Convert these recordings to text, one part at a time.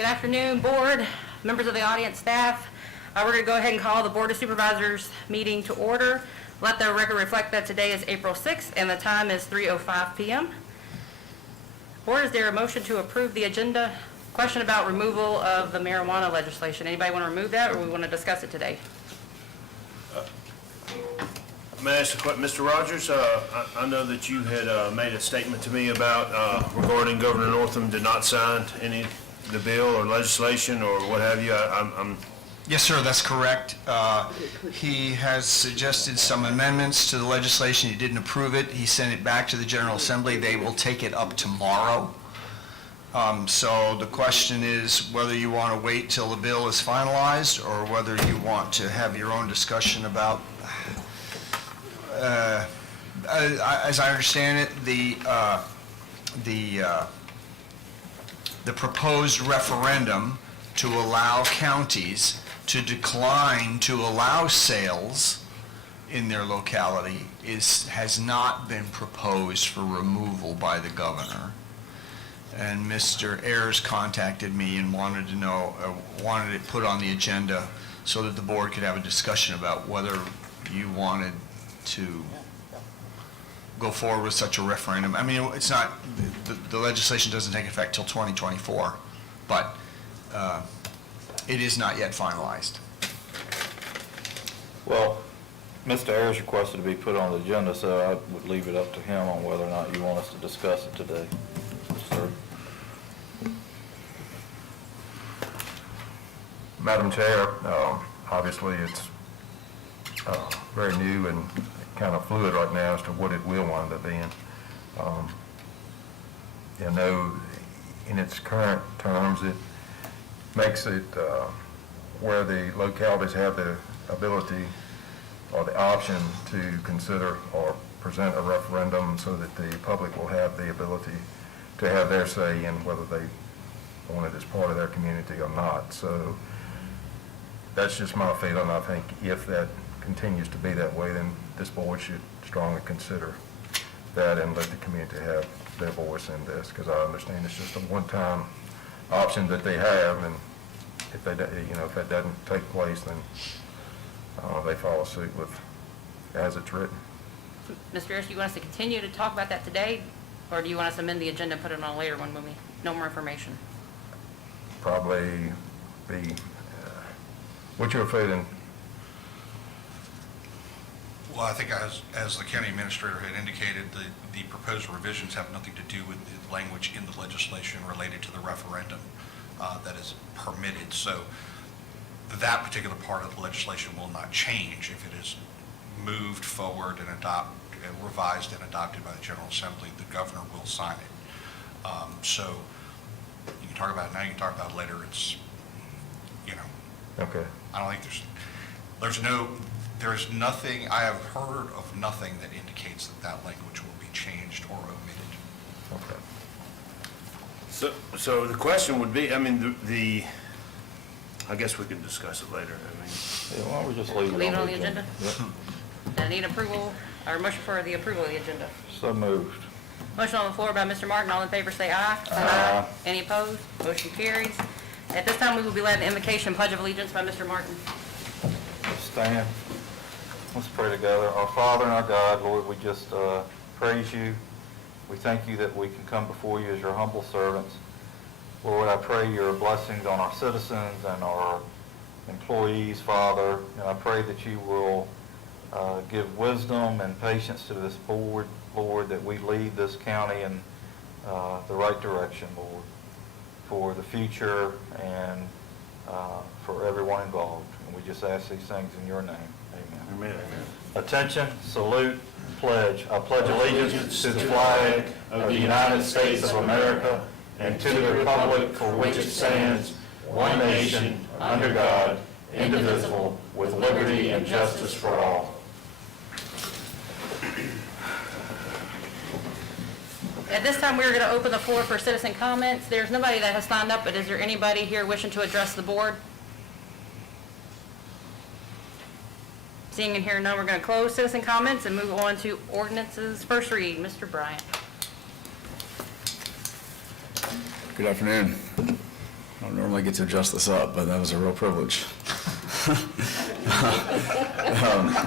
Good afternoon, board, members of the audience, staff. We're going to go ahead and call the Board of Supervisors meeting to order. Let the record reflect that today is April 6th and the time is 3:05 p.m. Board, is there a motion to approve the agenda? Question about removal of the marijuana legislation. Anybody want to remove that, or we want to discuss it today? May I ask a question? Mr. Rogers, I know that you had made a statement to me about regarding Governor Northam did not sign any the bill or legislation or what have you. Yes, sir, that's correct. He has suggested some amendments to the legislation. He didn't approve it. He sent it back to the General Assembly. They will take it up tomorrow. So the question is whether you want to wait till the bill is finalized or whether you want to have your own discussion about, as I understand it, the proposed referendum to allow counties to decline to allow sales in their locality has not been proposed for removal by the governor. And Mr. Ayers contacted me and wanted to know, wanted it put on the agenda so that the board could have a discussion about whether you wanted to go forward with such a referendum. I mean, it's not, the legislation doesn't take effect till 2024, but it is not yet finalized. Well, Mr. Ayers requested to be put on the agenda, so I would leave it up to him on whether or not you want us to discuss it today. Sir. Madam Chair, obviously it's very new and kind of fluid right now as to what it will wind up being. I know in its current terms it makes it where the localities have the ability or the option to consider or present a referendum so that the public will have the ability to have their say in whether they want it as part of their community or not. So that's just my feeling. I think if that continues to be that way, then this board should strongly consider that and let the community have their voice in this, because I understand it's just a one-time option that they have, and if they, if that doesn't take place, then they follow suit with as it's written. Mr. Ayers, do you want us to continue to talk about that today, or do you want us to amend the agenda and put it on a later one when we know more information? Probably be what you're feeling. Well, I think as the county administrator had indicated, the proposed revisions have nothing to do with the language in the legislation related to the referendum that is permitted. So that particular part of the legislation will not change if it is moved forward and revised and adopted by the General Assembly. The governor will sign it. So you can talk about it now, you can talk about it later. It's, Okay. I don't think there's nothing, I have heard of nothing that indicates that language will be changed or omitted. Okay. So the question would be, I mean, I guess we can discuss it later. I mean, Yeah, why don't we just leave Leave it on the agenda? Yep. And I need approval, or motion for the approval of the agenda. So moved. Motion on the floor by Mr. Martin. All in favor say aye. Aye. Any opposed? Motion carries. At this time, we will be led in invocation, Pledge of Allegiance by Mr. Martin. Let's stand. Let's pray together. Our Father and our God, Lord, we just praise you. We thank you that we can come before you as your humble servants. Lord, I pray your blessings on our citizens and our employees, Father, and I pray that you will give wisdom and patience to this board, Lord, that we lead this county in the right direction, Lord, for the future and for everyone involved. And we just ask these things in your name. Amen. Amen. Attention, salute, pledge. I pledge allegiance to the flag of the United States of America and to the republic for which it stands, one nation, under God, indivisible, with liberty and justice for all. At this time, we're going to open the floor for citizen comments. There's nobody that has signed up, but is there anybody here wishing to address the board? Seeing and hearing none, we're going to close citizen comments and move on to ordinances. First read, Mr. Bryant. Good afternoon. don't normally get to adjust this up, but that was a real privilege.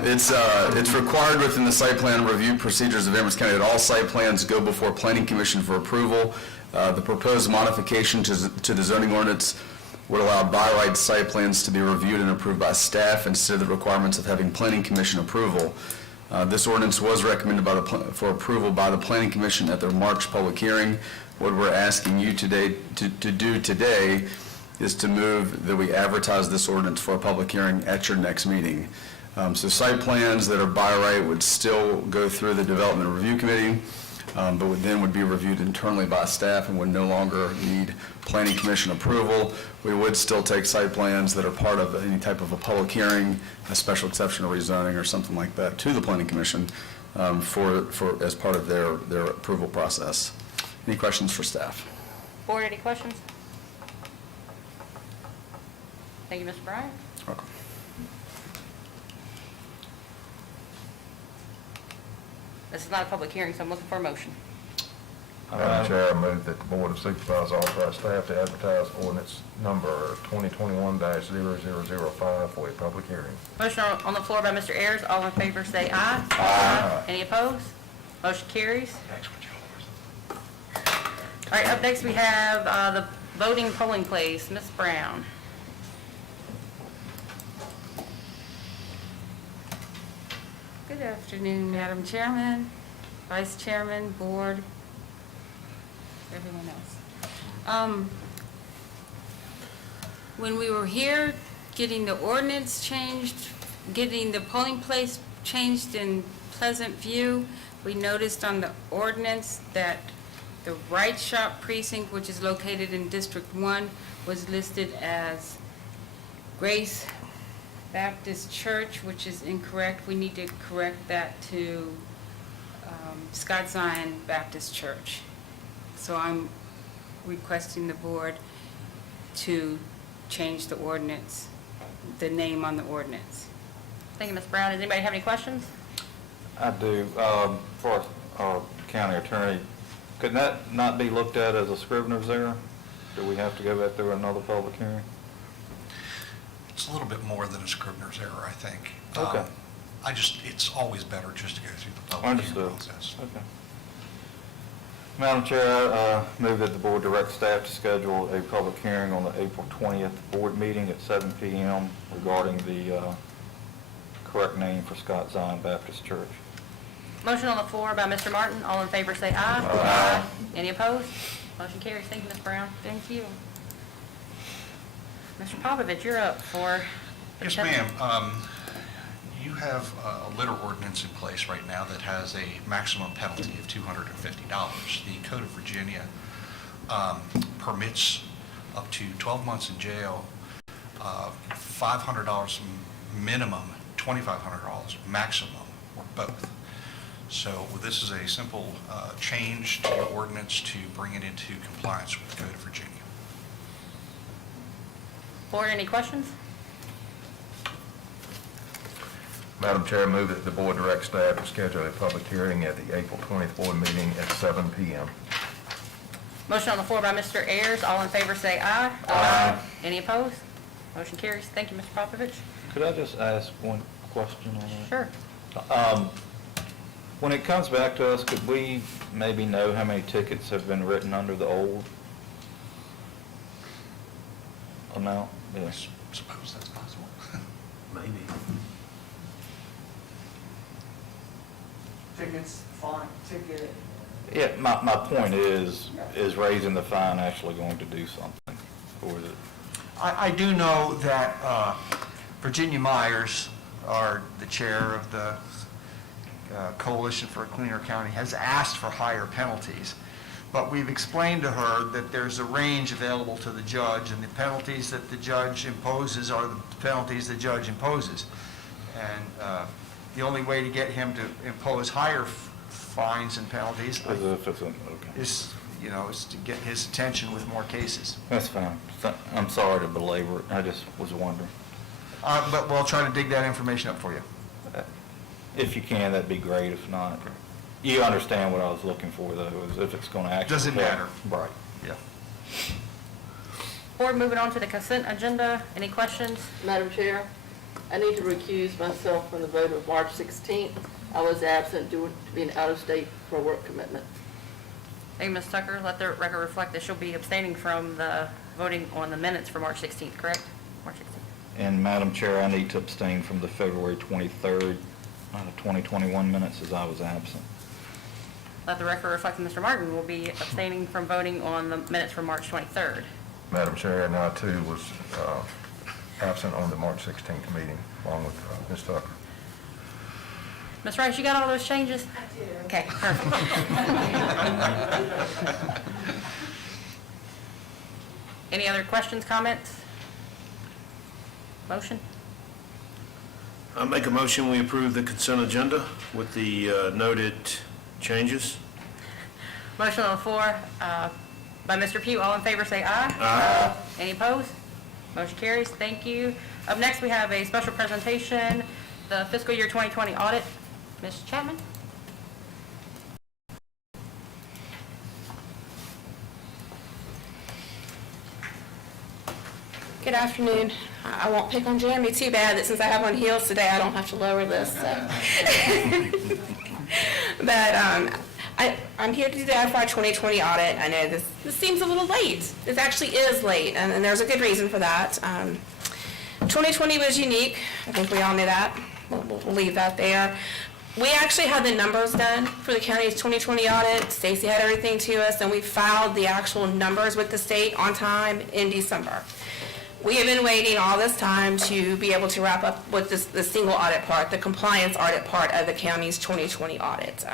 It's required within the site plan review procedures of Amherst County that all site plans go before Planning Commission for approval. The proposed modification to the zoning ordinance would allow by right site plans to be reviewed and approved by staff instead of the requirements of having Planning Commission approval. This ordinance was recommended for approval by the Planning Commission at their March public hearing. What we're asking you today to do today is to move that we advertise this ordinance for a public hearing at your next meeting. So site plans that are by right would still go through the Development Review Committee, but would be reviewed internally by staff and would no longer need Planning Commission approval. We would still take site plans that are part of any type of a public hearing, a special exception or rezoning or something like that to the Planning Commission as part of their approval process. Any questions for staff? Board, any questions? Thank you, Mr. Bryant. Welcome. This is not a public hearing, so I'm looking for a motion. Madam Chair, I move that the Board of Supervisors authorize staff to advertise ordinance number 2021-0005 for a public hearing. Motion on the floor by Mr. Ayers. All in favor say aye. Aye. Any opposed? Motion carries. All right, up next we have the voting polling place. Ms. Brown. Good afternoon, Madam Chairman, Vice Chairman, Board, everyone else. When we were here getting the ordinance changed, getting the polling place changed in Pleasant View, we noticed on the ordinance that the Right Shop precinct, which is located in District 1, was listed as Grace Baptist Church, which is incorrect. We need to correct that to Scott Zion Baptist Church. So I'm requesting the board to change the ordinance, the name on the ordinance. Thank you, Ms. Brown. Does anybody have any questions? I do. For our county attorney, could that not be looked at as a scrivener's error? Do we have to go back through another public hearing? It's a little bit more than a scrivener's error, I think. Okay. It's always better just to go through the public hearing Understood. process. Okay. Madam Chair, I move that the board direct staff to schedule a public hearing on the April 20th board meeting at 7 p.m. regarding the correct name for Scott Zion Baptist Church. Motion on the floor by Mr. Martin. All in favor say aye. Aye. Any opposed? Motion carries. Thank you, Ms. Brown. Thank you. Mr. Popovich, you're up for... Yes, ma'am. You have a litter ordinance in place right now that has a maximum penalty of $250. The Code of Virginia permits up to 12 months in jail, $500 minimum, $2,500 maximum, or both. So this is a simple change to your ordinance to bring it into compliance with the Code of Virginia. Board, any questions? Madam Chair, I move that the board direct staff to schedule a public hearing at the April 20th board meeting at 7 p.m. Motion on the floor by Mr. Ayers. All in favor say aye. Aye. Any opposed? Motion carries. Thank you, Mr. Popovich. Could I just ask one question on that? Sure. When it comes back to us, could we maybe know how many tickets have been written under the old amount? Yes. I suppose that's possible. Maybe. Tickets, fine, ticket. Yeah, my point is raising the fine actually going to do something? Or is it? I do know that Virginia Myers, the chair of the Coalition for a Cleaner County, has asked for higher penalties. But we've explained to her that there's a range available to the judge, and the penalties that the judge imposes are the penalties the judge imposes. And the only way to get him to impose higher fines and penalties is to get his attention with more cases. That's fine. I'm sorry to belabor it. I just was wondering. But we'll try to dig that information up for you. If you can, that'd be great. If not, you understand what I was looking for, though, is if it's going to actually... Doesn't matter. Right. Yeah. Board, moving on to the consent agenda. Any questions? Madam Chair, I need to recuse myself from the vote of March 16th. I was absent due to being out of state for a work commitment. Thank you, Ms. Tucker. Let the record reflect that she'll be abstaining from the voting on the minutes for March 16th, correct? March 16th. And Madam Chair, I need to abstain from the February 23rd, 2021 minutes as I was absent. Let the record reflect that Mr. Martin will be abstaining from voting on the minutes for March 23rd. Madam Chair, and I too was absent on the March 16th meeting, along with Ms. Tucker. Ms. Rice, you got all those changes? I do. Okay, perfect. Any other questions, comments? Motion? I make a motion, we approve the consent agenda with the noted changes. Motion on the floor by Mr. Pugh. All in favor, say aye. Aye. Any opposed? Motion carries. Thank you. Up next, we have a special presentation, the fiscal year 2020 audit. Ms. Chapman? Good afternoon. I won't pick on Jeremy too bad that since I have on heels today, I don't have to lower this. So. But I'm here to do the FY 2020 audit. I know this seems a little late. This actually is late, and there's a good reason for that. 2020 was unique. I think we all knew that. We'll leave that there. We actually had the numbers done for the county's 2020 audit. Stacy had everything to us, and we filed the actual numbers with the state on time in December. We have been waiting all this time to be able to wrap up with the single audit part, the compliance audit part of the county's 2020 audit.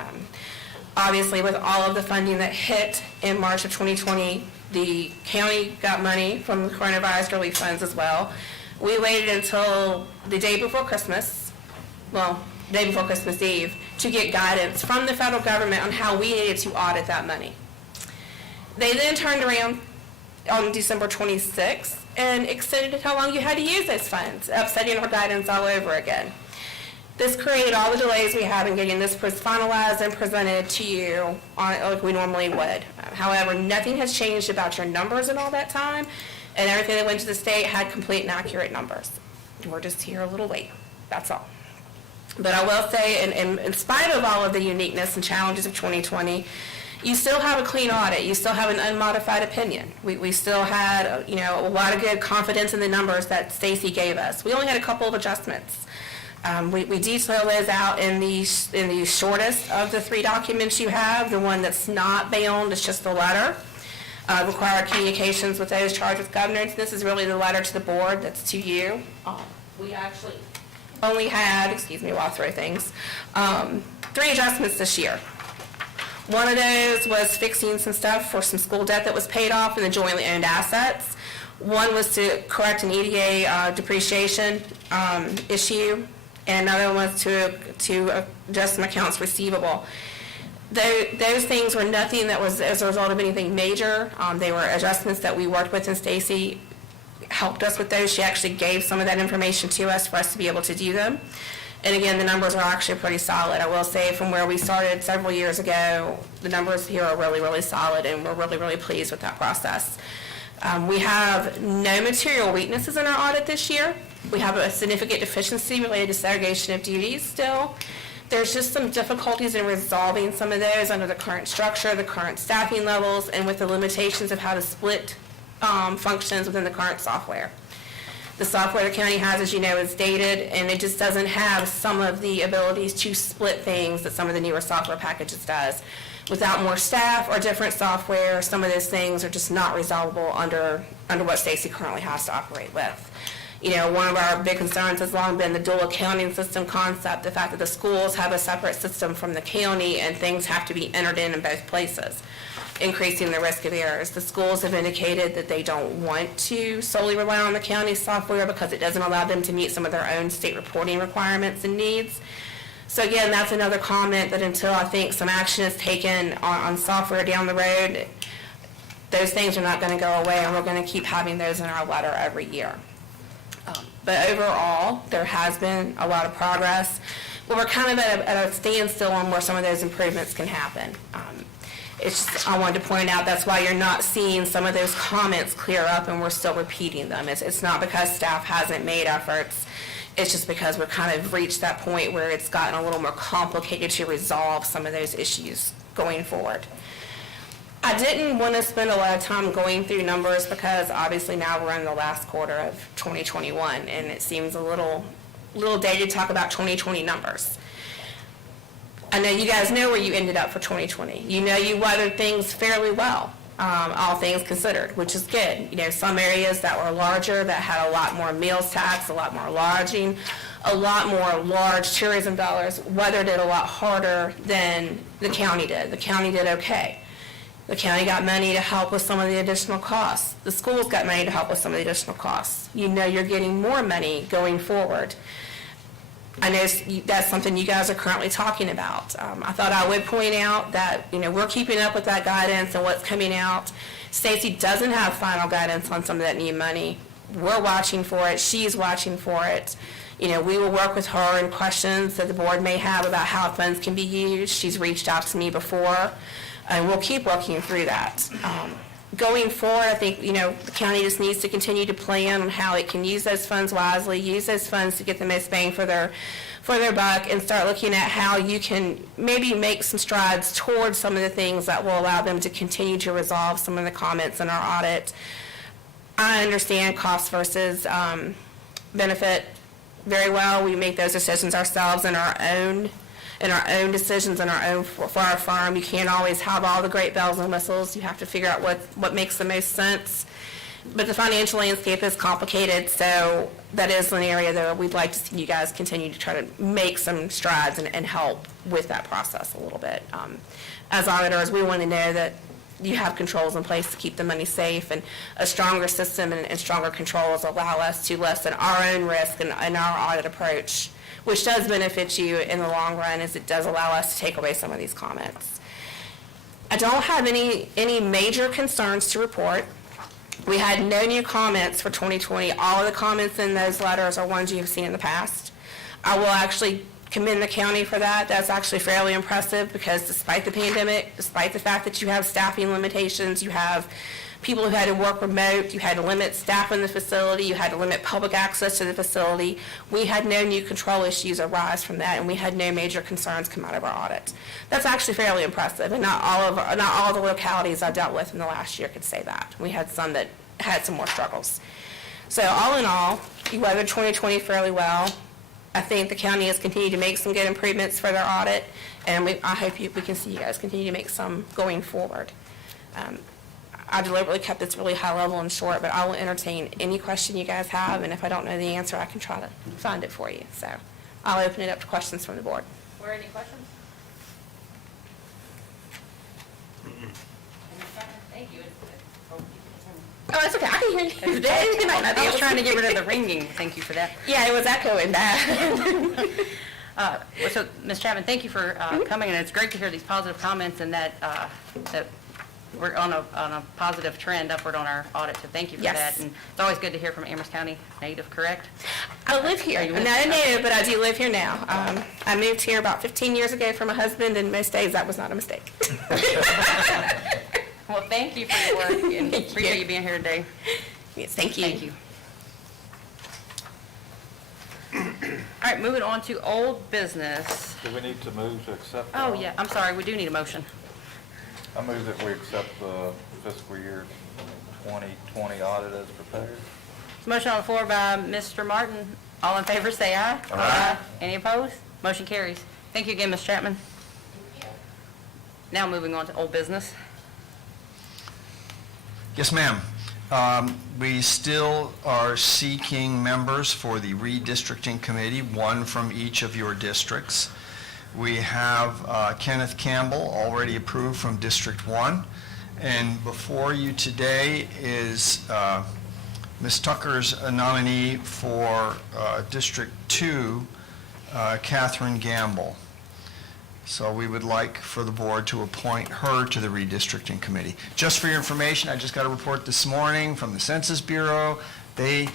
Obviously, with all of the funding that hit in March of 2020, the county got money from the coronavirus relief funds as well. We waited until the day before Christmas, day before Christmas Eve, to get guidance from the federal government on how we needed to audit that money. They then turned around on December 26th and extended how long you had to use those funds, upsetting our guidance all over again. This created all the delays we have in getting this finalized and presented to you like we normally would. However, nothing has changed about your numbers in all that time, and everything that went to the state had complete and accurate numbers. We're just here a little late, that's all. But I will say, in spite of all of the uniqueness and challenges of 2020, you still have a clean audit. You still have an unmodified opinion. We still had, a lot of good confidence in the numbers that Stacy gave us. We only had a couple of adjustments. We detail those out in the shortest of the three documents you have. The one that's not bound is just the letter. Required communications with those charged with governance. This is really the letter to the board that's to you. We actually only had, while I throw things, 3 adjustments this year. One of those was fixing some stuff for some school debt that was paid off in the jointly owned assets. One was to correct an EDA depreciation issue, and another one was to adjust some accounts receivable. Those things were nothing that was as a result of anything major. They were adjustments that we worked with, and Stacy helped us with those. She actually gave some of that information to us for us to be able to do them. And again, the numbers are actually pretty solid. I will say from where we started several years ago, the numbers here are really, really solid, and we're really, really pleased with that process. We have no material weaknesses in our audit this year. We have a significant deficiency related to segregation of duties still. There's just some difficulties in resolving some of those under the current structure, the current staffing levels, and with the limitations of how to split functions within the current software. The software the county has, as you know, is dated, and it just doesn't have some of the abilities to split things that some of the newer software packages does. Without more staff or different software, some of those things are just not resolvable under what Stacy currently has to operate with. One of our big concerns has long been the dual accounting system concept, the fact that the schools have a separate system from the county and things have to be entered in both places, increasing the risk of errors. The schools have indicated that they don't want to solely rely on the county software because it doesn't allow them to meet some of their own state reporting requirements and needs. So again, that's another comment that until I think some action is taken on software down the road, those things are not going to go away, and we're going to keep having those in our letter every year. But overall, there has been a lot of progress. But we're kind of at a standstill on where some of those improvements can happen. It's just, I wanted to point out, that's why you're not seeing some of those comments clear up and we're still repeating them. It's not because staff hasn't made efforts, it's just because we're kind of reached that point where it's gotten a little more complicated to resolve some of those issues going forward. I didn't want to spend a lot of time going through numbers because obviously now we're in the last quarter of 2021 and it seems a little dated to talk about 2020 numbers. I know you guys know where you ended up for 2020. You know you weathered things fairly well, all things considered, which is good. You know, some areas that were larger, that had a lot more meals tax, a lot more lodging, a lot more large tourism dollars, weathered it a lot harder than the county did. The county did okay. The county got money to help with some of the additional costs. The schools got money to help with some of the additional costs. You know you're getting more money going forward. I know that's something you guys are currently talking about. I thought I would point out that, you know, we're keeping up with that guidance and what's coming out. Stacy doesn't have final guidance on some of that new money. We're watching for it. She's watching for it. You know, we will work with her in questions that the board may have about how funds can be used. She's reached out to me before, and we'll keep working through that. Going forward, I think, you know, the county just needs to continue to plan on how it can use those funds wisely, use those funds to get the most bang for their buck, and start looking at how you can maybe make some strides towards some of the things that will allow them to continue to resolve some of the comments in our audit. I understand cost versus benefit very well. We make those decisions ourselves in our own decisions and for our firm. You can't always have all the great bells and whistles. You have to figure out what makes the most sense. But the financial landscape is complicated, so that is an area that we'd like to see you guys continue to try to make some strides and help with that process a little bit. As auditors, we want to know that you have controls in place to keep the money safe, and a stronger system and stronger controls allow us to lessen our own risk in our audit approach, which does benefit you in the long run, as it does allow us to take away some of these comments. I don't have any major concerns to report. We had no new comments for 2020. All of the comments in those letters are ones you've seen in the past. I will actually commend the county for that. That's actually fairly impressive, because despite the pandemic, despite the fact that you have staffing limitations, you have people who had to work remote, you had to limit staff in the facility, you had to limit public access to the facility. We had no new control issues arise from that, and we had no major concerns come out of our audit. That's actually fairly impressive, and not all the localities I've dealt with in the last year could say that. We had some that had some more struggles. So all in all, you weathered 2020 fairly well. I think the county has continued to make some good improvements for their audit, and I hope we can see you guys continue to make some going forward. I deliberately kept this really high level and short, but I will entertain any question you guys have, and if I don't know the answer, I can try to find it for you. So I'll open it up to questions from the board. Were any questions? Thank you. Oh, it's okay. I can hear you. You might not be I able was trying to get rid of the ringing. Thank you for that. Yeah, it was echoing bad. So, Ms. Chapman, thank you for coming, and it's great to hear these positive comments and that we're on a positive trend upward on our audit, so thank you for Yes. that. And it's always good to hear from Amherst County native, correct? I live here. you I'm live- not a native, but I do live here now. I moved here about 15 years ago from a husband, and most days that was not a mistake. Well, thank you for your work, and appreciate you being here today. Yes, thank you. Thank you. All right, moving on to old business. Do we need to move to accept? Oh, yeah, I'm sorry, we do need a motion. I move that we accept the fiscal year 2020 audit as prepared. Motion on the floor by Mr. Martin. All in favor, say aye. Aye. Any opposed? Motion carries. Thank you again, Ms. Chapman. Now moving on to old business. Yes, ma'am. We still are seeking members for the redistricting committee, one from each of your districts. We have Kenneth Campbell, already approved from District 1. And before you today is Ms. Tucker's nominee for District 2, Catherine Gamble. So we would like for the board to appoint her to the redistricting committee. Just for your information, I just got a report this morning from the Census Bureau. This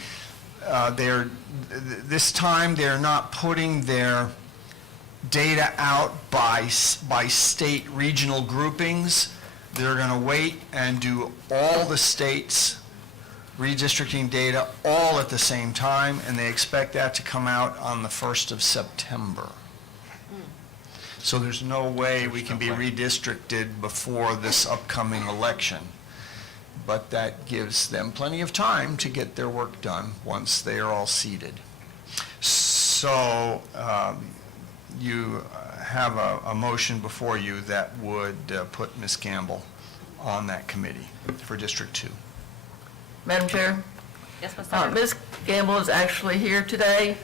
time they're not putting their data out by state regional groupings. They're going to wait and do all the states' redistricting data all at the same time, and they expect that to come out on the 1st of September. So there's no way we can be redistricted before this upcoming election. But that gives them plenty of time to get their work done once they are all seated. So you have a motion before you that would put Ms. Gamble on that committee for District 2. Madam Chair? Yes, Ms. Tucker? Ms. Gamble is actually here today.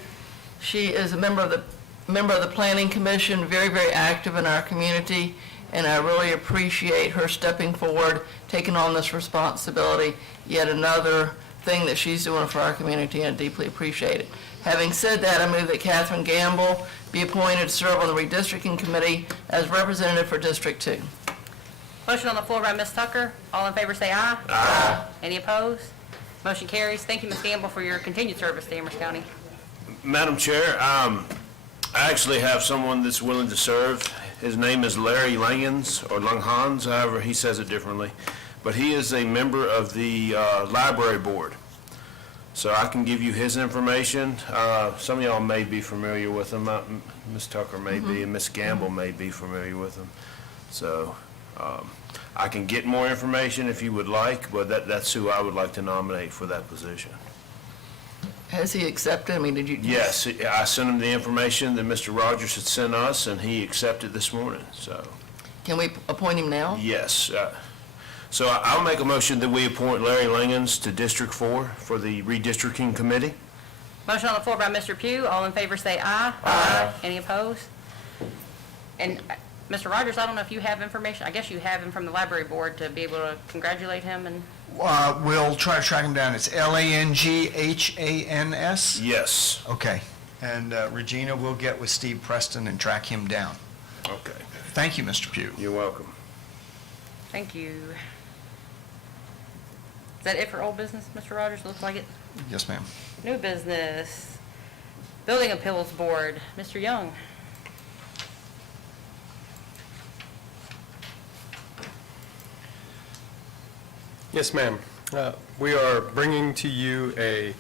She is a member of the Planning Commission, very, very active in our community, and I really appreciate her stepping forward, taking on this responsibility, yet another thing that she's doing for our community, and I deeply appreciate it. Having said that, I move that Catherine Gamble be appointed to serve on the redistricting committee as representative for District 2. Motion on the floor by Ms. Tucker. All in favor say aye. Aye. Any opposed? Motion carries. Thank you, Ms. Gamble, for your continued service to Amherst County. Madam Chair, I actually have someone that's willing to serve. His name is Larry Langens, or Langhans, however he says it differently. But he is a member of the library board. So I can give you his information. Some of y'all may be familiar with him. Ms. Tucker may be, and Ms. Gamble may be familiar with him. So I can get more information if you would like, but that's who I would like to nominate for that position. Has he accepted? I mean, did you? Yes, I sent him the information that Mr. Rogers had sent us, and he accepted this morning, so, Can we appoint him now? yes. So I'll make a motion that we appoint Larry Langens to District 4 for the redistricting committee. Motion on the floor by Mr. Pugh. All in favor say aye. Aye. Any opposed? And Mr. Rogers, I don't know if you have information. I guess you have him from the library board to be able to congratulate him and... We'll try to track him down. It's Langhans? Yes. Okay. And Regina will get with Steve Preston and track him down. Okay. Thank you, Mr. Pugh. You're welcome. Thank you. Is that it for old business, Mr. Rogers? Looks like it. Yes, ma'am. New business. Building Appeals Board, Mr. Young. Yes, ma'am. We are bringing to you a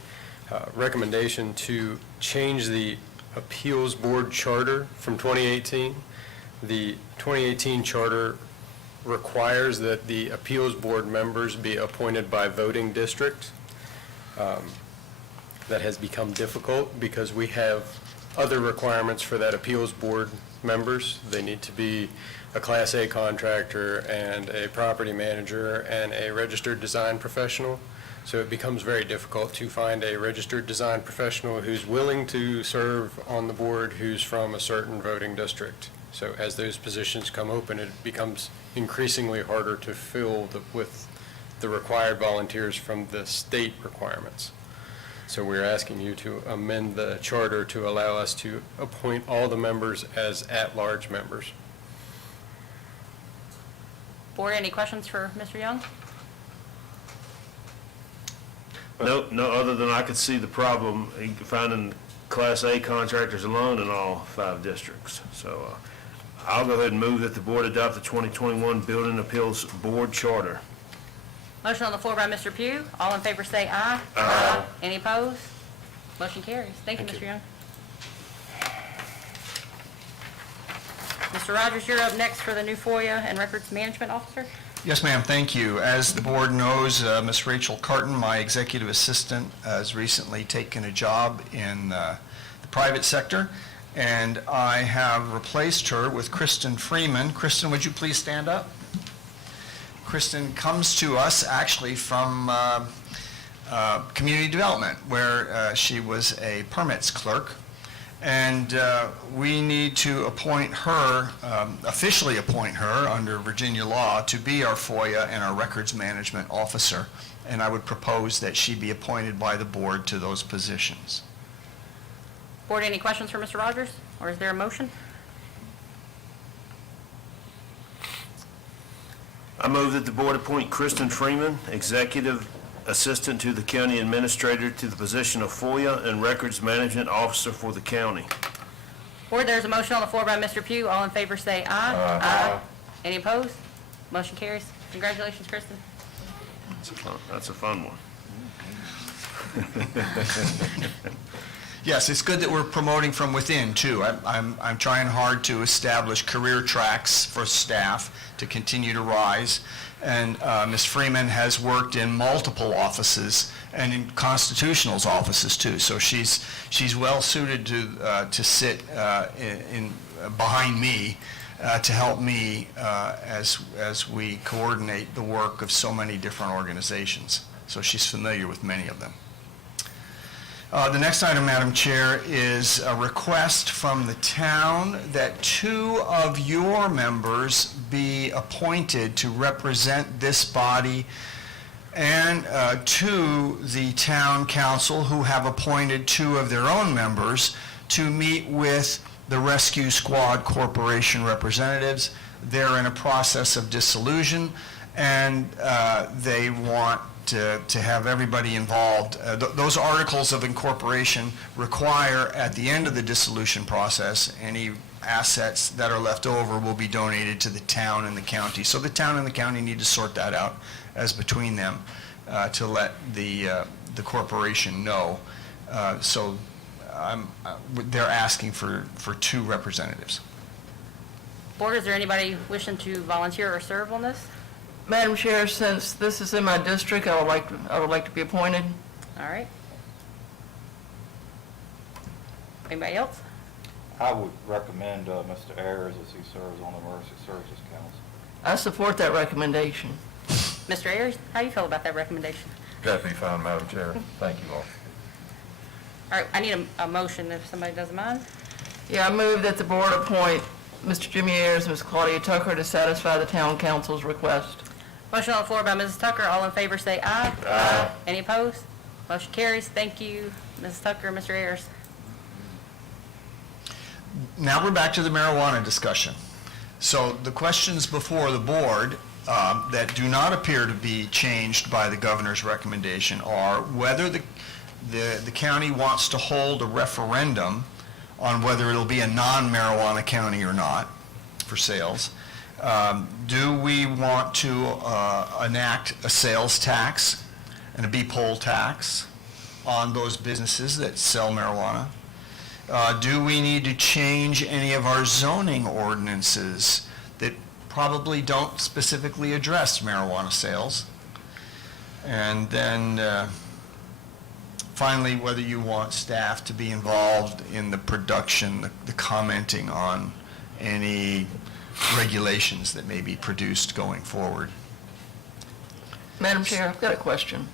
recommendation to change the Appeals Board Charter from 2018. The 2018 charter requires that the Appeals Board members be appointed by voting district. That has become difficult because we have other requirements for that Appeals Board members. They need to be a Class A contractor and a property manager and a registered design professional. So it becomes very difficult to find a registered design professional who's willing to serve on the board who's from a certain voting district. So as those positions come open, it becomes increasingly harder to fill with the required volunteers from the state requirements. So we're asking you to amend the charter to allow us to appoint all the members as at-large members. Board, any questions for Mr. Young? No, other than I could see the problem in finding Class A contractors alone in all 5 districts. So I'll go ahead and move that the board adopt the 2021 Building Appeals Board Charter. Motion on the floor by Mr. Pugh. All in favor say aye. Aye. Any opposed? Motion carries. Thank you, Mr. Young. Mr. Rogers, you're up next for the new Foia and Records Management Officer. Yes, ma'am, thank you. As the board knows, Ms. Rachel Carton, my executive assistant, has recently taken a job in the private sector, and I have replaced her with Kristen Freeman. Kristen, would you please stand up? Kristen comes to us actually from community development, where she was a permits clerk. And we need to appoint her, officially appoint her under Virginia law to be our Foia and our Records Management Officer. And I would propose that she be appointed by the board to those positions. Board, any questions for Mr. Rogers? Or is there a motion? I move that the board appoint Kristen Freeman, Executive Assistant to the County Administrator, to the position of Foia and Records Management Officer for the county. Board, there's a motion on the floor by Mr. Pugh. All in favor say aye. Aye. Any opposed? Motion carries. Congratulations, Kristen. That's a fun one. Yes, it's good that we're promoting from within, too. I'm trying hard to establish career tracks for staff to continue to rise. And Ms. Freeman has worked in multiple offices and in constitutional's offices, too. So she's well-suited to sit behind me to help me as we coordinate the work of so many different organizations. So she's familiar with many of them. The next item, Madam Chair, is a request from the town that 2 of your members be appointed to represent this body and to the town council, who have appointed 2 of their own members to meet with the Rescue Squad Corporation representatives. They're in a process of dissolution, and they want to have everybody involved. Those articles of incorporation require, at the end of the dissolution process, any assets that are left over will be donated to the town and the county. So the town and the county need to sort that out as between them to let the corporation know. So they're asking for 2 representatives. Board, is there anybody wishing to volunteer or serve on this? Madam Chair, since this is in my district, I would like to be appointed. All right. Anybody else? I would recommend Mr. Ayers as he serves on the Emergency Services Council. I support that recommendation. Mr. Ayers, how do you feel about that recommendation? That'd be fine, Madam Chair. Thank you all. All right, I need a motion if somebody doesn't mind. Yeah, I move that the board appoint Mr. Jimmy Ayers and Ms. Claudia Tucker to satisfy the town council's request. Motion on the floor by Mrs. Tucker. All in favor say aye. Aye. Any opposed? Motion carries. Thank you, Mrs. Tucker and Mr. Ayers. Now we're back to the marijuana discussion. So the questions before the board that do not appear to be changed by the governor's recommendation are whether the county wants to hold a referendum on whether it'll be a non-marijuana county or not for sales. Do we want to enact a sales tax and a B-poll tax on those businesses that sell marijuana? Do we need to change any of our zoning ordinances that probably don't specifically address marijuana sales? And then finally, whether you want staff to be involved in the production, the commenting on any regulations that may be produced going forward. Madam Chair, I've got a question.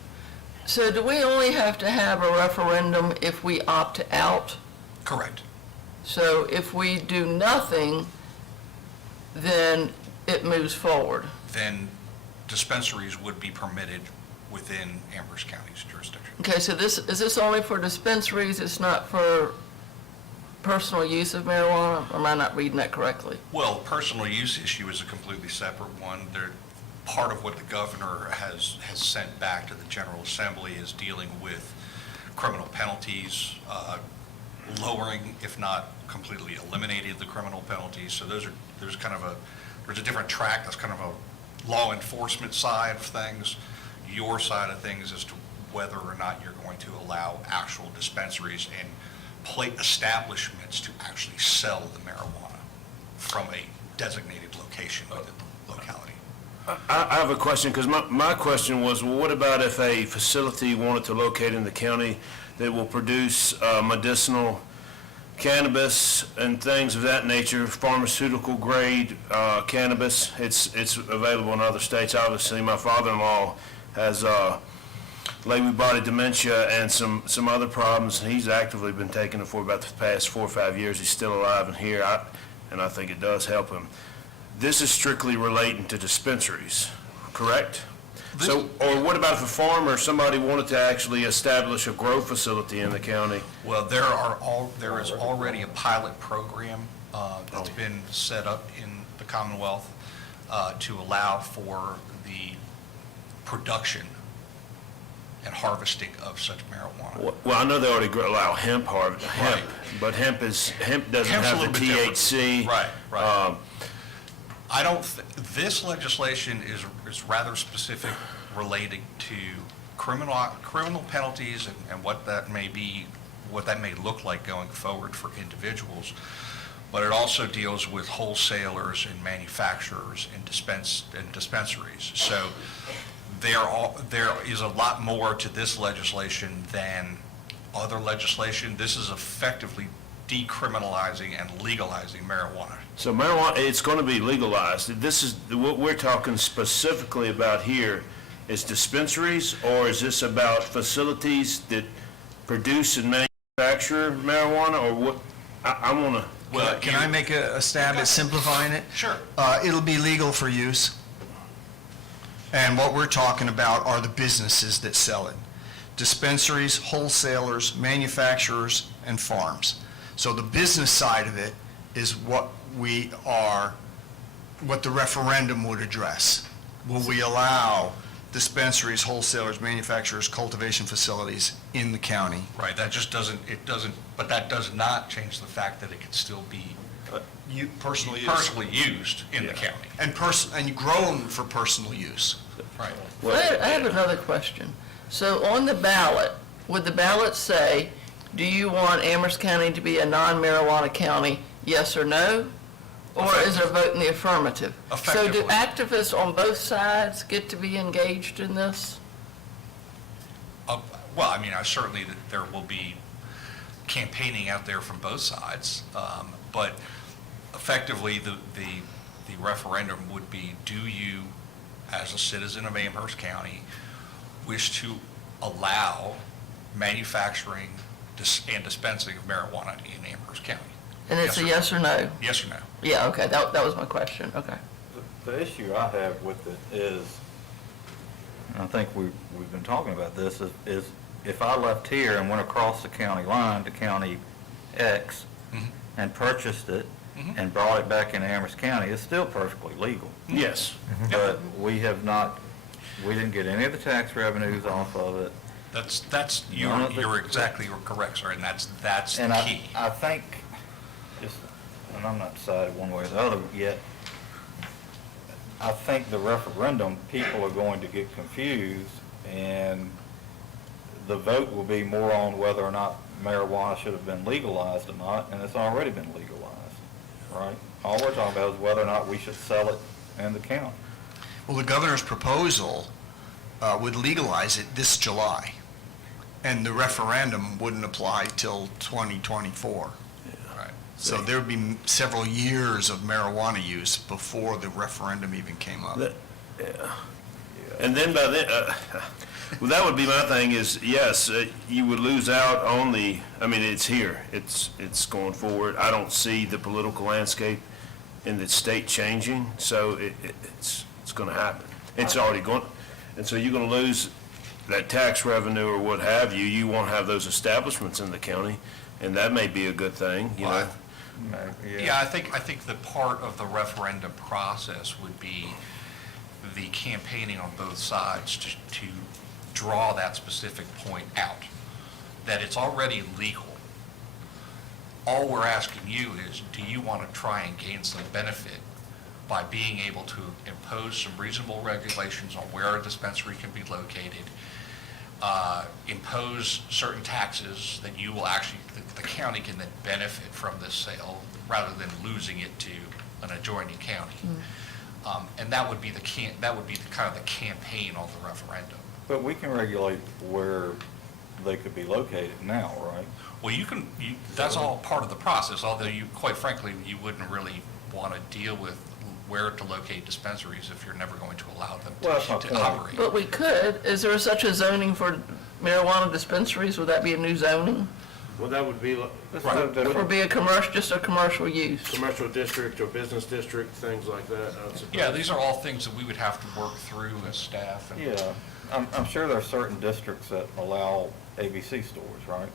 So do we only have to have a referendum if we opt out? Correct. So if we do nothing, then it moves forward? Then dispensaries would be permitted within Amherst County's jurisdiction. Okay, so is this only for dispensaries? It's not for personal use of marijuana? Or am I not reading that correctly? Well, personal use issue is a completely separate one. Part of what the governor has sent back to the General Assembly is dealing with criminal penalties, lowering, if not completely eliminating the criminal penalties. So there's a different track. That's kind of a law enforcement side of things. Your side of things as to whether or not you're going to allow actual dispensaries and plate establishments to actually sell the marijuana from a designated location within the locality. I have a question, because my question was, well, what about if a facility wanted to locate in the county that will produce medicinal cannabis and things of that nature, pharmaceutical grade cannabis? It's available in other states. Obviously, my father-in-law has Lewy body dementia and some other problems, and he's actively been taking it for about the past 4 or 5 years. He's still alive and here, and I think it does help him. This is strictly relating to dispensaries, correct? So, or what about if a farmer or somebody wanted to actually establish a grow facility in the county? Well, there is already a pilot program that's been set up in the Commonwealth to allow for the production and harvesting of such marijuana. Well, I know they already allow hemp harvest, Right. but hemp doesn't Hemp's a have the little bit different. THC. Right. This legislation is is rather specific relating to criminal penalties and what that may be, what that may look like going forward for individuals. But it also deals with wholesalers and manufacturers and dispensaries. So there is a lot more to this legislation than other legislation. This is effectively decriminalizing and legalizing marijuana. So marijuana, it's going to be legalized. This is, what we're talking specifically about here is dispensaries, or is this about facilities that produce and manufacture marijuana, or what? I want to... Well, can I make a stab at simplifying it? Sure. It'll be legal for use. And what we're talking about are the businesses that sell it. Dispensaries, wholesalers, manufacturers, and farms. So the business side of it is what the referendum would address. Will we allow dispensaries, wholesalers, manufacturers, cultivation facilities in the county? Right, that just doesn't, but that does not change the fact that it can still be Personally used in the county. and grown for personal use. Right. I have another question. So on the ballot, would the ballot say, do you want Amherst County to be a non-marijuana county, yes or no? Or is there a vote in the affirmative? So do Effectively. activists on both sides get to be engaged in this? Well, I mean, certainly that there will be campaigning out there from both sides, but effectively, the referendum would be, do you, as a citizen of Amherst County, wish to allow manufacturing and dispensing of marijuana in Amherst County? And it's a yes or no? Yes or no? Yeah, okay, that was my question, okay. The issue I have with it is, and I think we've been talking about this, is if I left here and went across the county line to County X and purchased it and brought it back into Amherst County, it's still perfectly legal. Yes. But we didn't get any of the tax revenues off of it. You're exactly correct, sir, and that's the And key. I think, and I'm not decided one way or the other yet, I think the referendum, people are going to get confused, and the vote will be more on whether or not marijuana should have been legalized or not, and it's already been legalized, right? All we're talking about is whether or not we should sell it in the county. Well, the governor's proposal would legalize it this July, and the referendum wouldn't apply till 2024. Right. So there would be several years of marijuana use before the referendum even came up. And then by then, well, that would be my thing is, yes, you would lose out on it's here. It's going forward. I don't see the political landscape in the state changing, so it's going to happen. It's already going, and so you're going to lose that tax revenue or what have you. You won't have those establishments in the county, and that may be a good thing, you know. Yeah, I think that part of the referendum process would be the campaigning on both sides to draw that specific point out, that it's already legal. All we're asking you is, do you want to try and gain some benefit by being able to impose some reasonable regulations on where a dispensary can be located, impose certain taxes that you will actually, the county can then benefit from this sale rather than losing it to an adjoining county. And that would be the kind of the campaign on the referendum. But we can regulate where they could be located now, right? Well, that's all part of the process, although quite frankly, you wouldn't really want to deal with where to locate dispensaries if you're never going to allow them to operate. But we could. Is there such a zoning for marijuana dispensaries? Would that be a new zoning? Well, that would be Or be a commercial, just a commercial use? commercial district or business district, things like that, I would suppose. Yeah, these are all things that we would have to work through as staff. And Yeah, I'm sure there are certain districts that allow ABC stores, right?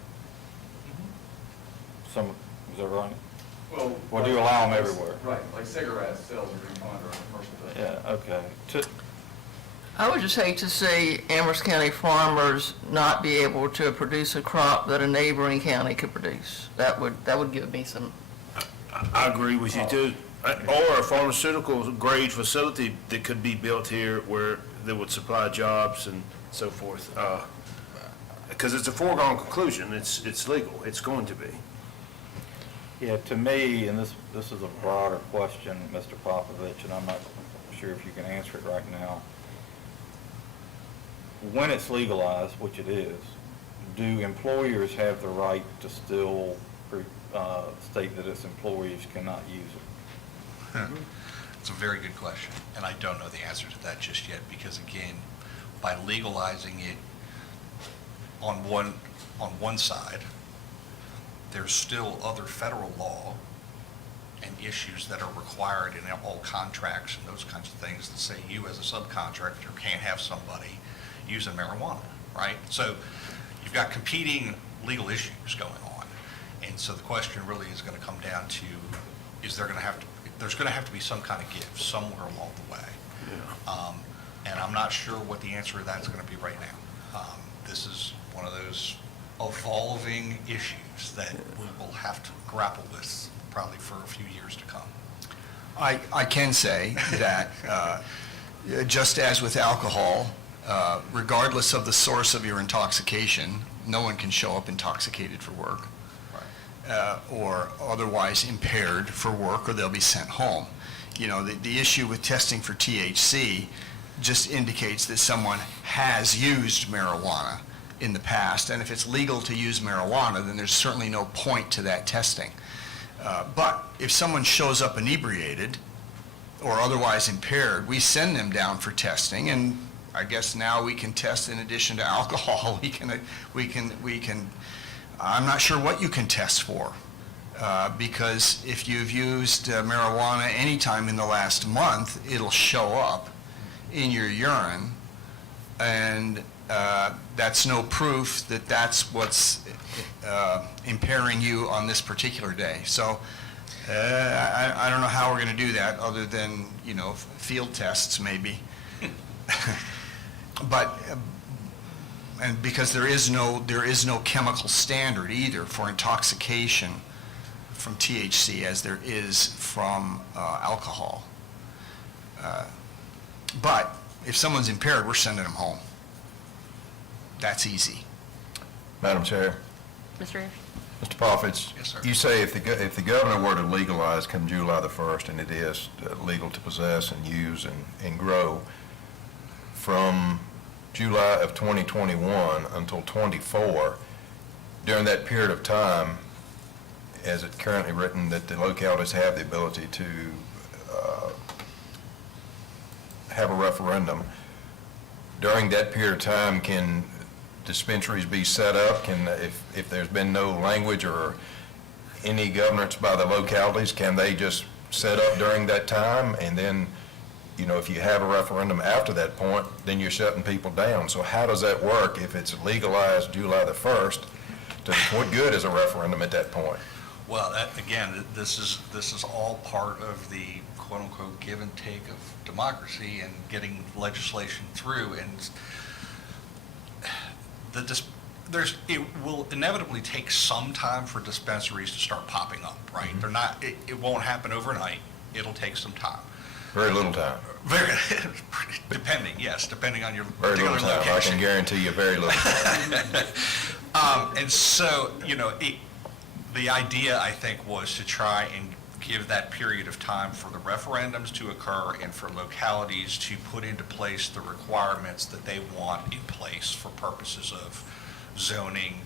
Some, is that right? Well, Or do you allow them everywhere? Right, like cigarette sales are being under a commercial business. Yeah, okay. I would just hate to see Amherst County farmers not be able to produce a crop that a neighboring county could produce. That would give me some, I agree with you too. Or a pharmaceutical grade facility that could be built here where that would supply jobs and so forth. Because it's a foregone conclusion, it's legal, it's going to be. Yeah, to me, and this is a broader question, Mr. Popovich, and I'm not sure if you can answer it right now. When it's legalized, which it is, do employers have the right to still state that its employees cannot use it? It's a very good question, and I don't know the answer to that just yet, because again, by legalizing it on one side, there's still other federal law and issues that are required in all contracts and those kinds of things that say you as a subcontractor can't have somebody using marijuana, right? So you've got competing legal issues going on. And so the question really is going to come down to, there's going to have to be some kind of give somewhere along the way. And I'm not sure what the answer to that's going to be right now. This is one of those evolving issues that we will have to grapple with probably for a few years to come. I can say that just as with alcohol, regardless of the source of your intoxication, no one can show up intoxicated for work or otherwise impaired for work, or they'll be sent home. You know, the issue with testing for THC just indicates that someone has used marijuana in the past, and if it's legal to use marijuana, then there's certainly no point to that testing. But if someone shows up inebriated or otherwise impaired, we send them down for testing, and I guess now we can test in addition to alcohol. We can. I'm not sure what you can test for, because if you've used marijuana anytime in the last month, it'll show up in your urine, and that's no proof that that's what's impairing you on this particular day. So I don't know how we're going to do that other than, you know, field tests maybe. But and because there is no chemical standard either for intoxication from THC as there is from alcohol. But if someone's impaired, we're sending them home. That's easy. Madam Chair, Mr. Ayers? Mr. Popovich. Yes, sir. You say if the governor were to legalize come July the 1st, and it is legal to possess and use and grow, from July of 2021 until 24, during that period of time, as it's currently written, that the localities have the ability to have a referendum. During that period of time, can dispensaries be set up? Can, if there's been no language or any governance by the localities, can they just set up during that time? And then, you know, if you have a referendum after that point, then you're shutting people down. So how does that work if it's legalized July the 1st? What good is a referendum at that point? Well, again, this is all part of the quote-unquote give and take of democracy and getting legislation through. And it will inevitably take some time for dispensaries to start popping up, right? Mm-hmm. They're not. It won't happen overnight. It'll take some time. Very little time. Very depending on your Very particular little time. location. I can guarantee you very little time. And so, you know, the idea, I think, was to try and give that period of time for the referendums to occur and for localities to put into place the requirements that they want in place for purposes of zoning,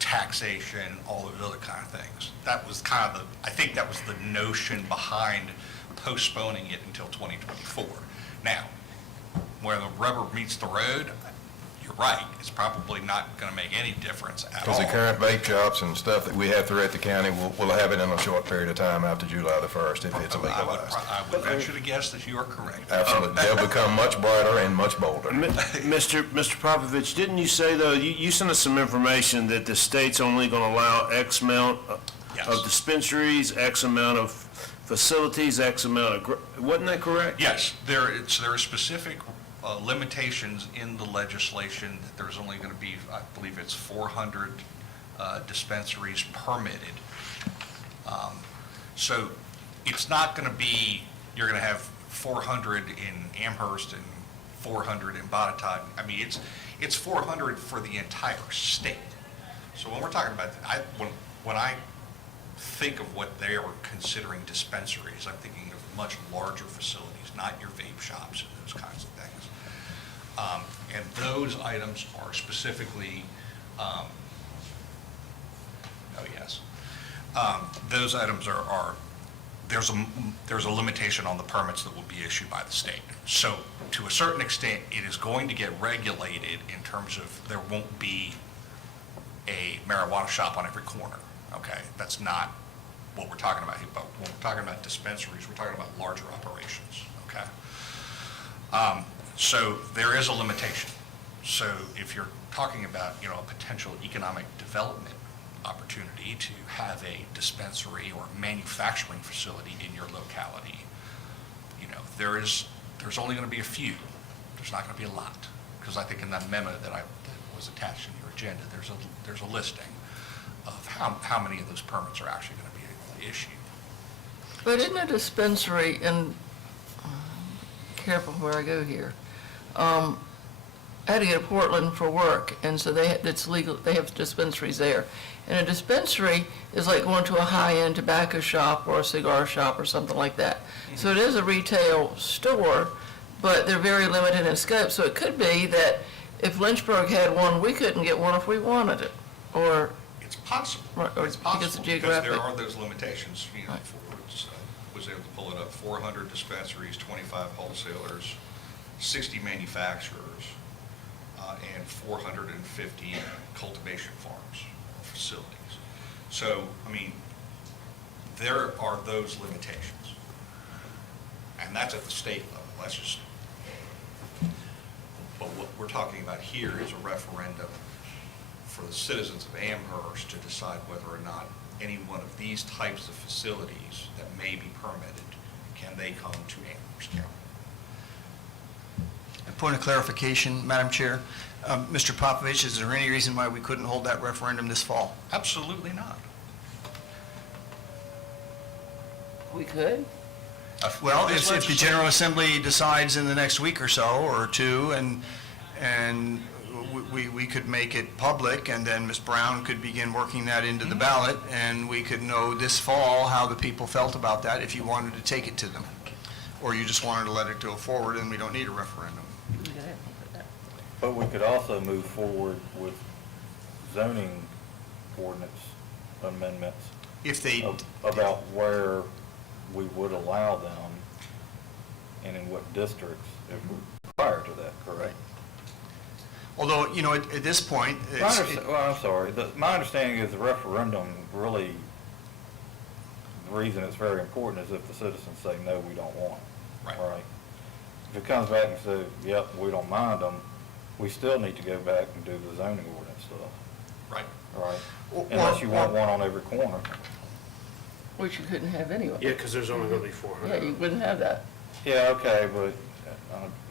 taxation, all those other kind of things. That was kind of I think that was the notion behind postponing it until 2024. Now, where the rubber meets the road, you're right, it's probably not going to make any difference at all. Because the current vape shops and stuff that we have throughout the county, we'll have it in a short period of time after July the 1st if it's legalized. I would venture to guess that you are correct. Absolutely. They'll become much brighter and much bolder. Mr. Popovich, didn't you say, though, you sent us some information that the state's only going to allow X amount Yes. of dispensaries, X amount of facilities, X amount of, wasn't that correct? Yes, there are specific limitations in the legislation that there's only going to be, I believe it's 400 dispensaries permitted. So it's not going to be, you're going to have 400 in Amherst and 400 in Botetourt. I mean, it's 400 for the entire state. So when we're talking about, when I think of what they are considering dispensaries, I'm thinking of much larger facilities, not your vape shops and those kinds of things. And those items are specifically, those items are there's a limitation on the permits that will be issued by the state. So to a certain extent, it is going to get regulated in terms of there won't be a marijuana shop on every corner, okay? That's not what we're talking about here, but when we're talking about dispensaries, we're talking about larger operations, okay? So there is a limitation. So if you're talking about, a potential economic development opportunity to have a dispensary or manufacturing facility in your locality, there's only going to be a few. There's not going to be a lot, because I think in that memo that was attached in your agenda, there's a listing of how many of those permits are actually going to be issued. But isn't a dispensary, and careful where I go here, I had to go to Portland for work, and so it's legal, they have dispensaries there. And a dispensary is like going to a high-end tobacco shop or a cigar shop or something like that. So it is a retail store, but they're very limited in scope. So it could be that if Lynchburg had one, we couldn't get one if we wanted it, or... It's possible. Right, or It's because possible, of because geographic. there are those limitations, Right. was able to pull it up, 400 dispensaries, 25 wholesalers, 60 manufacturers, and 450 cultivation farms, facilities. So, there are those limitations. And that's at the state level, but what we're talking about here is a referendum for the citizens of Amherst to decide whether or not any one of these types of facilities that may be permitted, can they come to Amherst County? A point of clarification, Madam Chair. Mr. Popovich, is there any reason why we couldn't hold that referendum this fall? Absolutely not. We could? Well, if the General Assembly decides in the next week or so, or two, and we could make it public, and then Ms. Brown could begin working that into the ballot, and we could know this fall how the people felt about that if you wanted to take it to them. Or you just wanted to let it go forward and we don't need a referendum. But we could also move forward with zoning ordinance amendments If they, about where we would allow them and in what districts prior to that, correct? although, at this point, Well, I'm sorry. My understanding is the referendum really, the reason it's very important is if the citizens say, no, we don't want it. Right. If it comes back and says, yep, we don't mind them, we still need to go back and do the zoning ordinance stuff, Right. right? Unless you want one on every corner. Which you couldn't have anyway. Yeah, because there's only going to be 400. Yeah, you wouldn't have that. Yeah, okay, but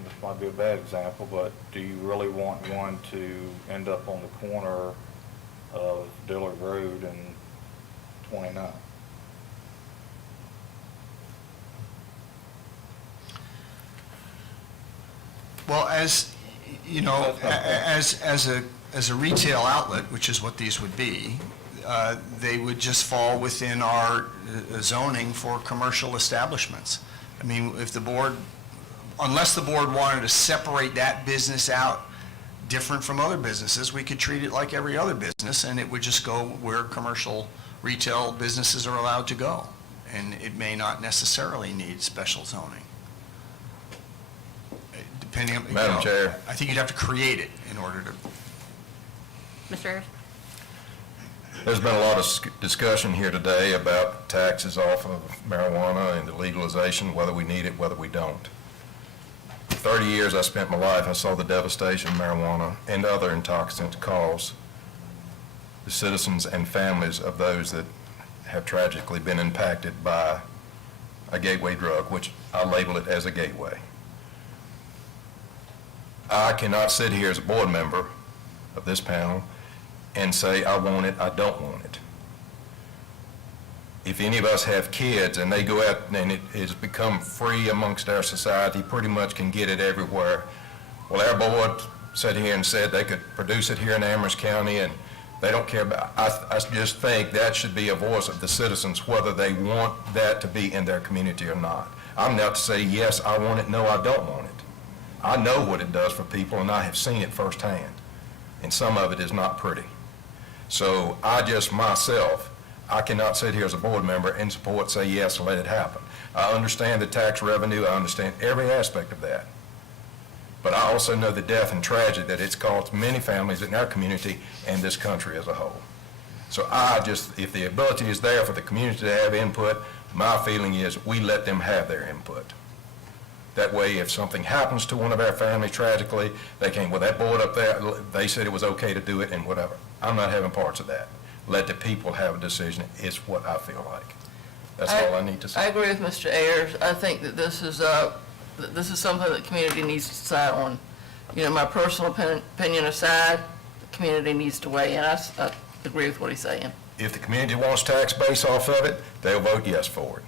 this might be a bad example, but do you really want one to end up on the corner of Dillard Road and 29? well, as a retail outlet, which is what these would be, they would just fall within our zoning for commercial establishments. If the board, unless the board wanted to separate that business out different from other businesses, we could treat it like every other business, and it would just go where commercial retail businesses are allowed to go. And it may not necessarily need special zoning. Depending on... Madam Chair. I think you'd have to create it in order to... Mr. Harris? There's been a lot of discussion here today about taxes off of marijuana and the legalization, whether we need it, whether we don't. 30 years I spent my life, I saw the devastation marijuana and other intoxicants cause the citizens and families of those that have tragically been impacted by a gateway drug, which I label it as a gateway. I cannot sit here as a board member of this panel and say, I want it, I don't want it. if any of us have kids and they go out and it has become free amongst our society, pretty much can get it everywhere. Well, our board sat here and said they could produce it here in Amherst County and they don't care about, I just think that should be a voice of the citizens, whether they want that to be in their community or not. I'm not to say, yes, I want it, no, I don't want it. I know what it does for people and I have seen it firsthand. And some of it is not pretty. So I just myself, I cannot sit here as a board member and support, say yes, let it happen. I understand the tax revenue, I understand every aspect of that. But I also know the death and tragedy that it's caused many families in our community and this country as a whole. So I just, if the ability is there for the community to have input, my feeling is we let them have their input. That way, if something happens to one of our families tragically, they can, well, that board up there, they said it was okay to do it and whatever. I'm not having parts of that. Let the people have a decision, is what I feel like. That's all I need to say. I agree with Mr. Ayers. I think that this is something that the community needs to decide on. You know, my personal opinion aside, the community needs to weigh in. I agree with what he's saying. If the community wants tax base off of it, they'll vote yes for it.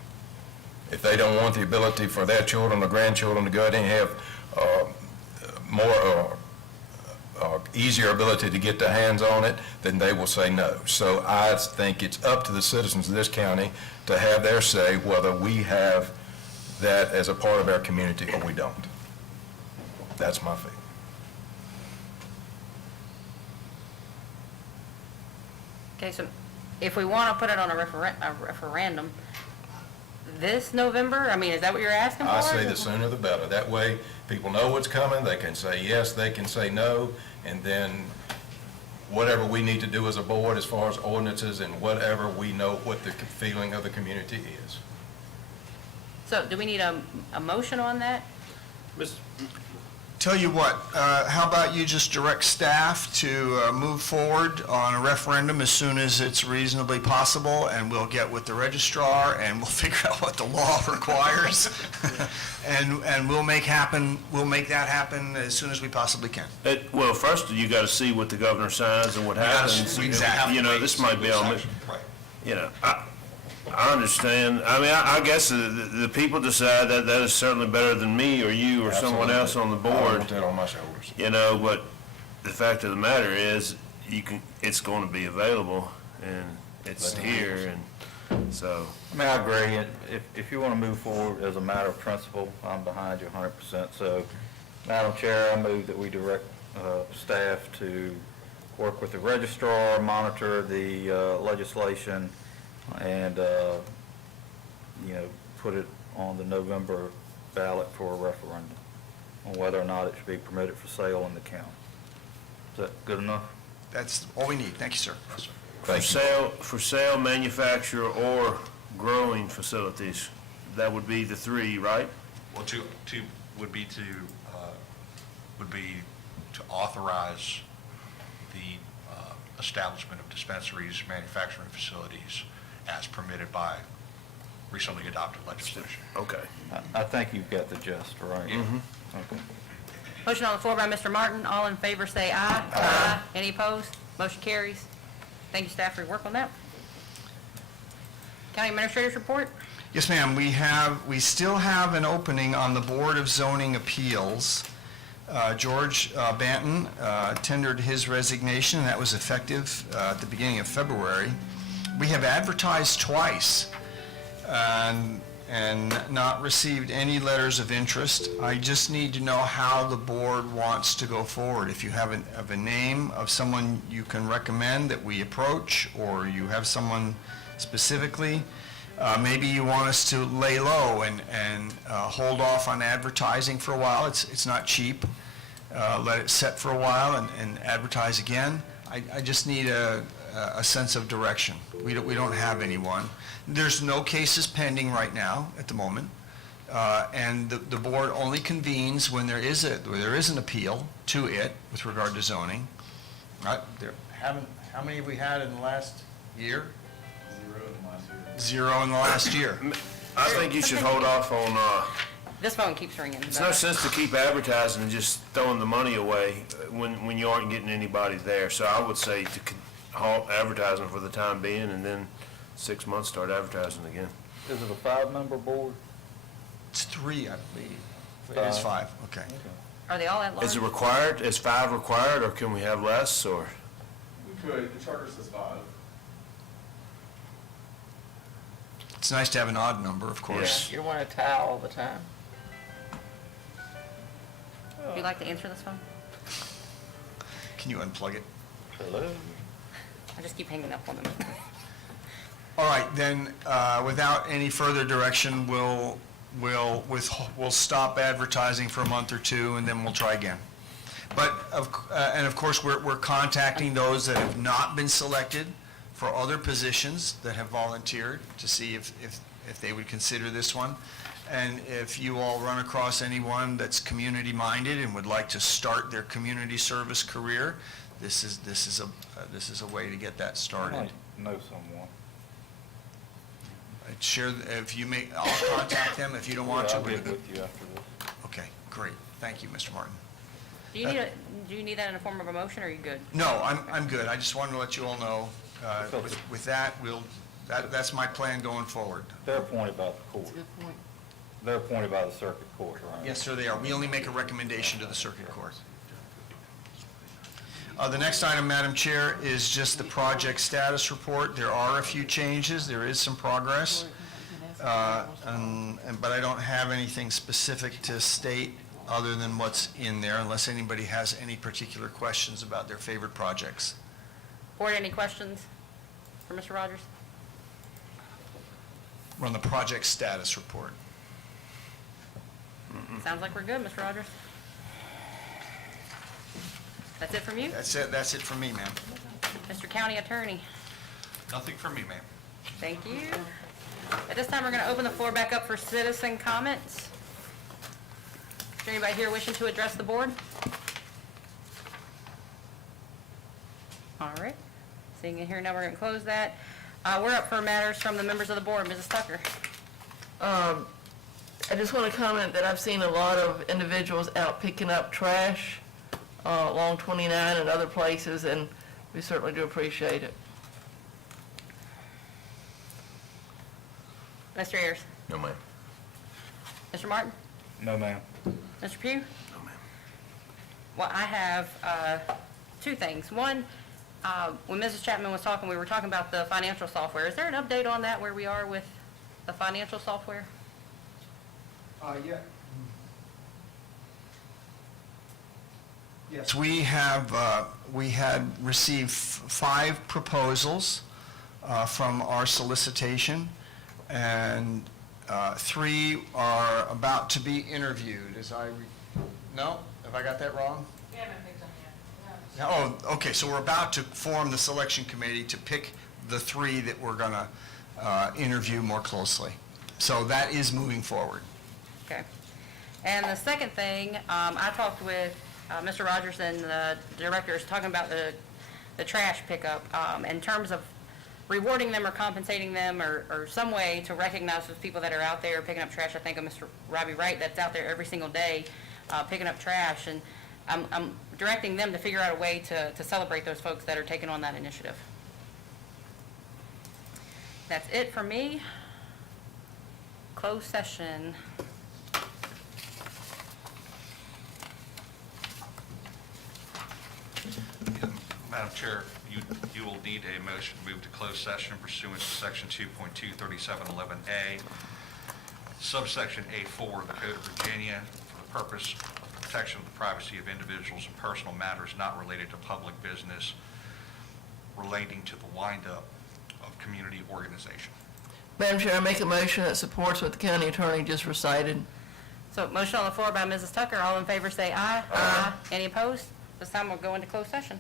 If they don't want the ability for their children or grandchildren to go out and have easier ability to get their hands on it, then they will say no. So I think it's up to the citizens of this county to have their say whether we have that as a part of our community or we don't. That's my feeling. Okay, so if we want to put it on a referendum this November, I mean, is that what you're asking for? I say the sooner the better. That way, people know what's coming, they can say yes, they can say no, and then whatever we need to do as a board as far as ordinances and whatever, we know what the feeling of the community is. So do we need a motion on that? Tell you what, how about you just direct staff to move forward on a referendum as soon as it's reasonably possible, and we'll get with the registrar, and we'll figure out what the law requires, and we'll make that happen as soon as we possibly can. Well, first, you got to see what the governor signs and what happens. Exactly. You know, this might be on, Right. you know, I understand. I mean, I guess the people decide that is certainly better than me or you or someone else on the I don't board. want that on my shoulders. You know, but the fact of the matter is, it's going to be available and it's here, and so. I mean, I agree. If you want to move forward as a matter of principle, I'm behind you 100%. So, Madam Chair, I move that we direct staff to work with the registrar, monitor the legislation, and, put it on the November ballot for a referendum on whether or not it should be permitted for sale in the county. Is that good enough? That's all we need. Thank you, sir. For sale, manufacture, or growing facilities, that would be the three, right? Well, would be to authorize the establishment of dispensaries, manufacturing facilities as permitted by recently adopted legislation. Okay. I think you've got the gist, right? Mm-hmm. Okay. Motion on the floor by Mr. Martin. All in favor, say aye. Aye. Any opposed? Motion carries. Thank you, staff, for your work on that. County Administrator's report. Yes, ma'am. We still have an opening on the Board of Zoning Appeals. George Banton tendered his resignation, and that was effective at the beginning of February. We have advertised twice and not received any letters of interest. I just need to know how the board wants to go forward. If you have a name of someone you can recommend that we approach, or you have someone specifically, maybe you want us to lay low and hold off on advertising for a while. It's not cheap. Let it set for a while and advertise again. I just need a sense of direction. We don't have anyone. There's no cases pending right now at the moment, and the board only convenes when there is an appeal to it with regard to zoning. Right? How many have we had in the last year? Zero in the last year. I think you should hold off on, This phone keeps ringing. it's no sense to keep advertising and just throwing the money away when you aren't getting anybody there. So I would say to halt advertising for the time being and then 6 months, start advertising again. Is it a five-member board? It's 3, I believe. It is 5, okay. Are they all at large? Is it required, is 5 required, or can we have less, or? We could, the charter says 5. It's nice to have an odd number, of course. You don't want to tie all the time. Would you like to answer this phone? Can you unplug it? Hello? I just keep hanging up on them. All right, then, without any further direction, we'll stop advertising for a month or two, and then we'll try again. But, of course, we're contacting those that have not been selected for other positions that have volunteered to see if they would consider this one. And if you all run across anyone that's community-minded and would like to start their community service career, this is a way to get that I started. might know someone. Share, if you may, I'll contact them if you don't want to. I'll get with you after this. Okay, great. Thank you, Mr. Martin. Do you need that in a form of a motion, or are you good? No, I'm good. I just wanted to let you all know, with that, that's my plan going forward. They're appointed by the court. Good point. They're appointed by the circuit court, right? Yes, sir, they are. We only make a recommendation to the circuit court. The next item, Madam Chair, is just the project status report. There are a few changes. There is some progress. But I don't have anything specific to state other than what's in there, unless anybody has any particular questions about their favorite projects. Board, any questions for Mr. Rogers? We're on the project status report. Sounds like we're good, Mr. Rogers. That's it from you? That's it from me, ma'am. Mr. County Attorney, Nothing from me, ma'am. thank you. At this time, we're going to open the floor back up for citizen comments. Is there anybody here wishing to address the board? All right. Seeing it here now, we're going to close that. We're up for matters from the members of the board. Mrs. Tucker. I just want to comment that I've seen a lot of individuals out picking up trash along 29 and other places, and we certainly do appreciate it. Mr. Ayers. No, ma'am. Mr. Martin. No, ma'am. Mr. Pugh. No, ma'am. Well, I have two things. One, when Mrs. Chapman was talking, we were talking about the financial software. Is there an update on that, where we are with the financial software? Yeah. Yes, we had received 5 proposals from our solicitation, and 3 are about to be interviewed, no? Have I got that wrong? We haven't picked them yet. Oh, okay, so we're about to form the selection committee to pick the 3 that we're going to interview more closely. So that is moving forward. Okay. And the second thing, I talked with Mr. Rogers and the directors talking about the trash pickup in terms of rewarding them or compensating them or some way to recognize those people that are out there picking up trash. I think of Mr. Robbie Wright that's out there every single day picking up trash, and I'm directing them to figure out a way to celebrate those folks that are taking on that initiative. That's it for me. Closed session. Madam Chair, you will need a motion to move to closed session pursuant to Section 2.23711A, subsection A4 of the Code of Virginia, for the purpose of protection of the privacy of individuals and personal matters not related to public business relating to the windup of community organization. Madam Chair, I make a motion that supports what the county attorney just recited. So motion on the floor by Mrs. Tucker. All in favor say aye. Aye. Any opposed? This time we'll go into closed session.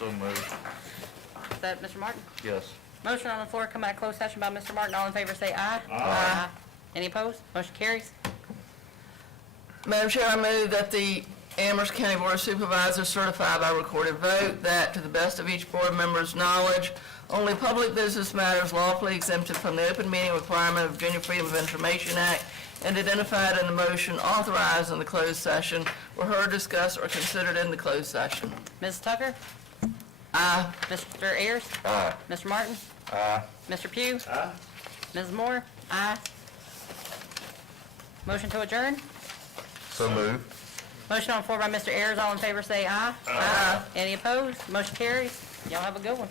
So moved. Is that Mr. Martin? Yes. Motion on the floor, come out of closed session by Mr. Martin. All in favor, say aye. Aye. Any opposed? Motion carries. Madam Chair, I move that the Amherst County Board of Supervisors certify by recorded vote that, to the best of each board member's knowledge, only public business matters lawfully exempted from the open meeting requirement of Virginia Freedom of Information Act and identified in the motion authorized in the closed session were heard, discussed, or considered in the closed session. Ms. Tucker? Aye. Mr. Ayers? Aye. Mr. Martin? Aye. Mr. Pugh? Aye. Ms. Moore? Aye. Motion to adjourn? So moved. Motion on the floor by Mr. Ayers. All in favor, say aye. Aye. Any opposed? Motion carries. Y'all have a good one.